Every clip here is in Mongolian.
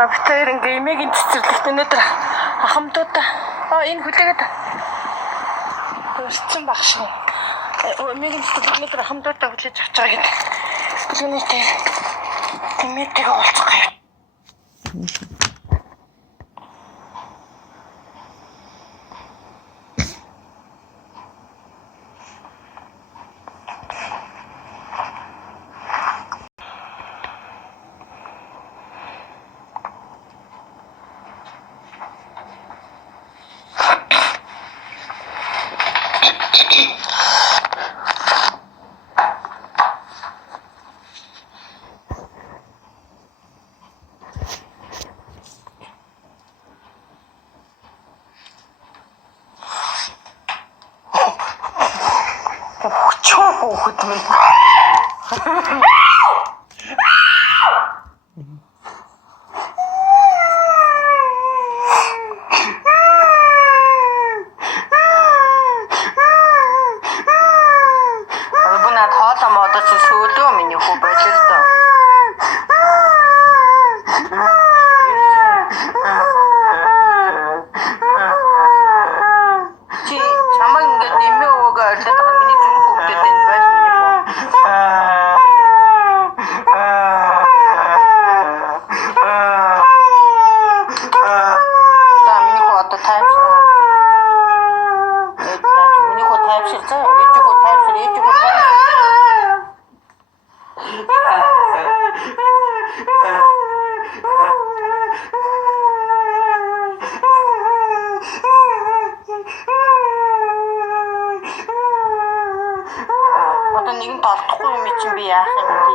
Битээр ингээ эмээгийн цэцэрлэгт өнөөдөр ахмадуудаа энэ хүлээгээд өрцөн баг шиг. Эмээгийн цэцэрлэгт өнөөдөр ахмадуудаа хүлээж авч байгаа гэдэг. Үүнийтэй эмээтэйгээ уулзах гоё. Хүүхэд минь. Абунаад хоолоо модоч сүүлөө миний хүү байж л доо. Чи чамаг ингээд эмээ уугаа орлоод байгаа миний зүрх хөвдөд энэ байж миний хүү. За миний хүү одоо таймшир. Миний хүү таймшир заа. Ээжгүй таймшир, ээжгүй таймшир. Одоо нэгэн толдохгүй юм чинь би яах юм бэ?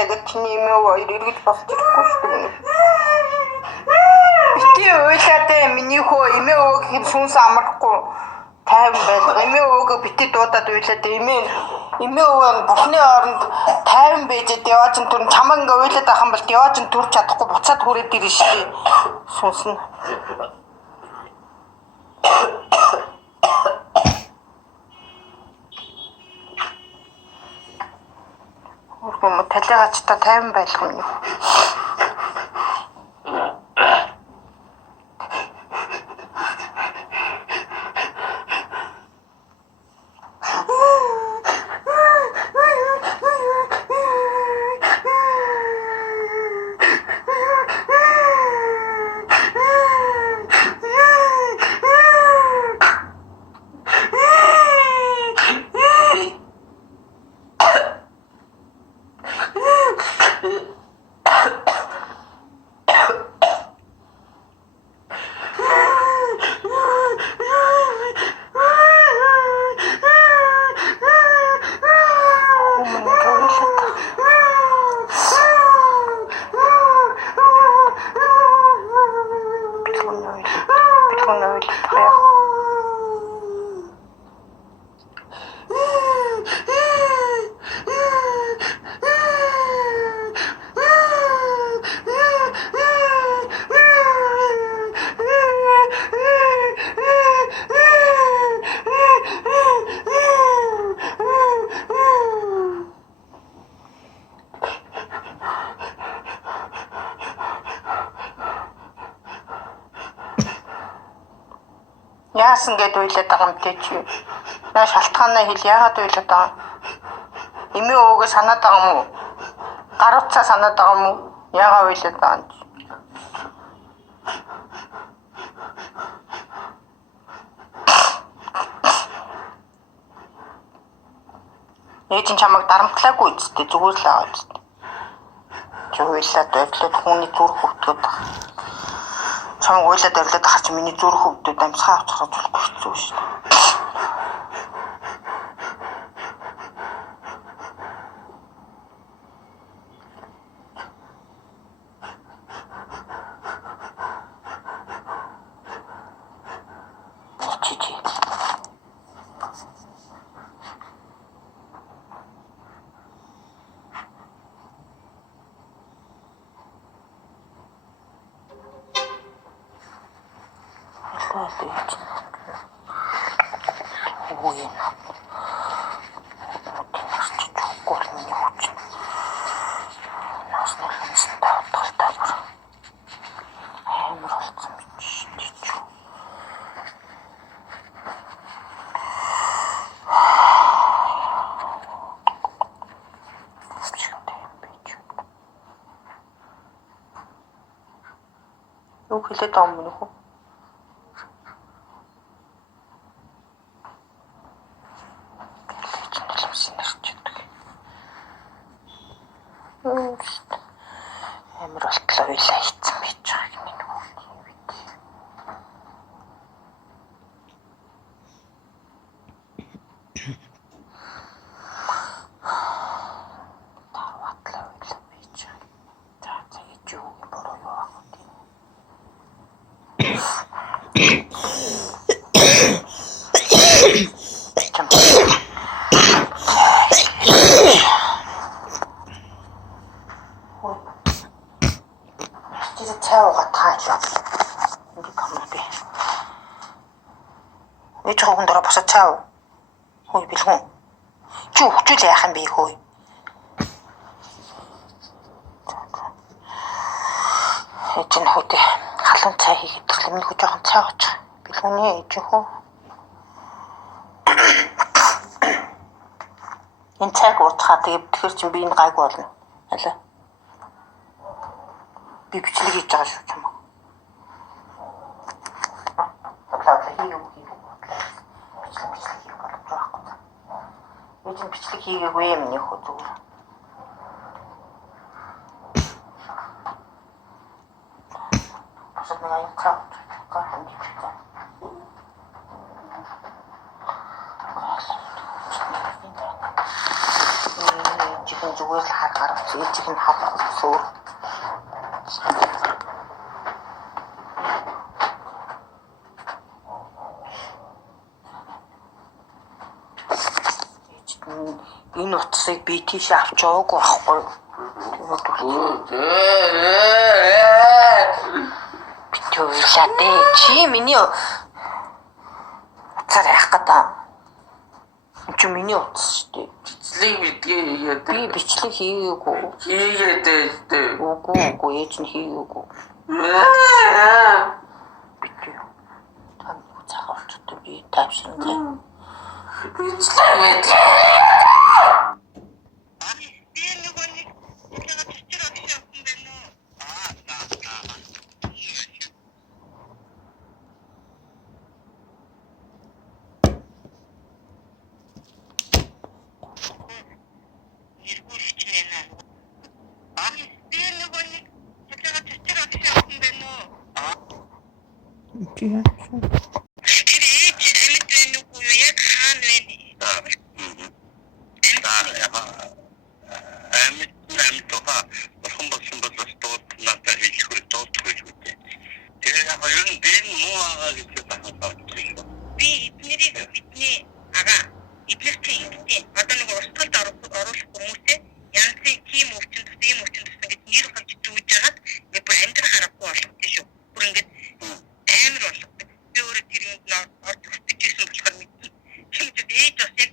Тэгээд чиний эмээ эргэж босч ирэхгүй шүү дээ. Бити ойлаад миний хөө эмээ өөг хэд сүнс амархгүй тайван байлга. Эмээ өөг бити дуудаад ойлаад эмээ өвөө бурхны оронд тайван байжээд яваач түр чамаа ингээ ойлаад байх юм бол яваач төрч чадахгүй буцаад хүрээд ирнэ шүү дээ. Сүнс нь. Ургам талигач та тайван байлга юм. Яасан гэд уйлаад байгаа юм те чи. Наа шалтгаанаа хэл яагаад уйлаад байгаа? Эмээ өвгөө санаад байгаа юм уу? Гар утсаа санаад байгаа юм уу? Яагаад уйлаад байгаа юм? Ээж нь чамайг дарамтлаагүй үсттэй зүгээр л байгаа үсттэй. Чи уйлаад орлоод хүний зүрх хөвтгöd байгаа. Чамайг уйлаад орлоод харч миний зүрх хөвдөд амьсгаа авчихж болохгүй хэцүү шүү дээ. Ой. Юу хэлээд байгаа юм бэ хөө? Амар болтлоо уйлаа хийцэн байж байгаа юм нэг үү. Тарватлаа уйлаа байж байгаа. За яг юу бороо юу аа. Ээж хөвгөн дөрөв босоо цаав. Хөөе бэлгүн. Чи хөвчүүл яах юм бэ хөөе. Ээж нь хөөе. Халуун цай хийгээд төрлөмний хөө жоохон цай авч. Бэлгүний ээж хөө. Энэ цайг уутахаа тэгээд тэгэхээр чи би энэ гайгүй болно. Алаа. Би бичлэг хийж байгаа шүү чамаа. Бичлэг хийгээгүй юм нөх зүгээр. Босод нэг аян цаа. Гахын бичсэн. Чихэн зүгээр л хаад гарах. Чихэн хаад суур. Энэ утсыг би тийш авч яваагүй байхгүй. Битүүлээ чи миний утсаар яах гэдэг. Чи миний утас шүү дээ. Бичлэг хийгээд Би бичлэг хийгээгүй. хийгээд Үгүй ээж нь хийгээгүй. Битүү. Тань цаахаа болчихдог би тайвширнаа. бичлэг Ээж бас яг